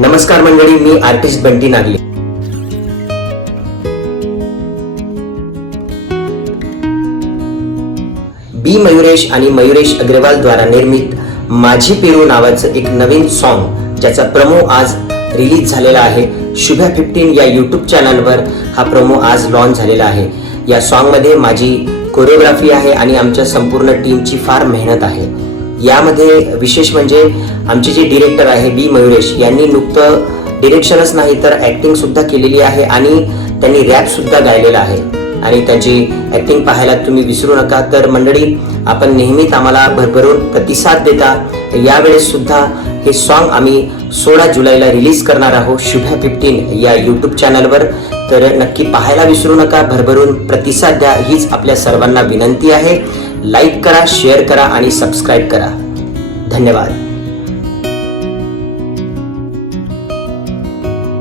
नमस्कार मंडळी मी आर्टिस्ट बंटी नागले. बी मयुरेश आणि मयुरेश अग्रवाल द्वारा निर्मित माझी पेरू नावाचं एक नवीन सॉन्ग ज्याचा प्रमो आज रिलीज झालेला आहे. शुभ्या फिफ्टीन या यूट्यूब चॅनलवर हा प्रमो आज लॉन्च झालेला आहे. या सॉन्गमध्ये माझी कोरिओग्राफी आहे आणि आमच्या संपूर्ण टीमची फार मेहनत आहे. यामध्ये विशेष म्हणजे आमचे जे डिरेक्टर आहे बी मयुरेश यांनी नुकतं डिरेक्शनच नाही तर ऍक्टिंग सुद्धा केलेली आहे आणि त्यांनी रॅप सुद्धा गायलेला आहे. आणि त्यांची ॲक्टिंग पाहायला तुम्ही विसरू नका. तर मंडळी आपण नेहमीच आम्हाला भरभरून प्रतिसाद देता. यावेळेस सुद्धा हे सॉन्ग आम्ही सोळा जुलैला रिलीज करणार आहोत. शुभ्या फिफ्टीन या यूट्यूब चॅनलवर तर नक्की पाहायला विसरू नका. भरभरून प्रतिसाद द्या. हीच आपल्या सर्वांना विनंती आहे. लाईक करा शेअर करा आणि सबस्क्राईब करा. धन्यवाद.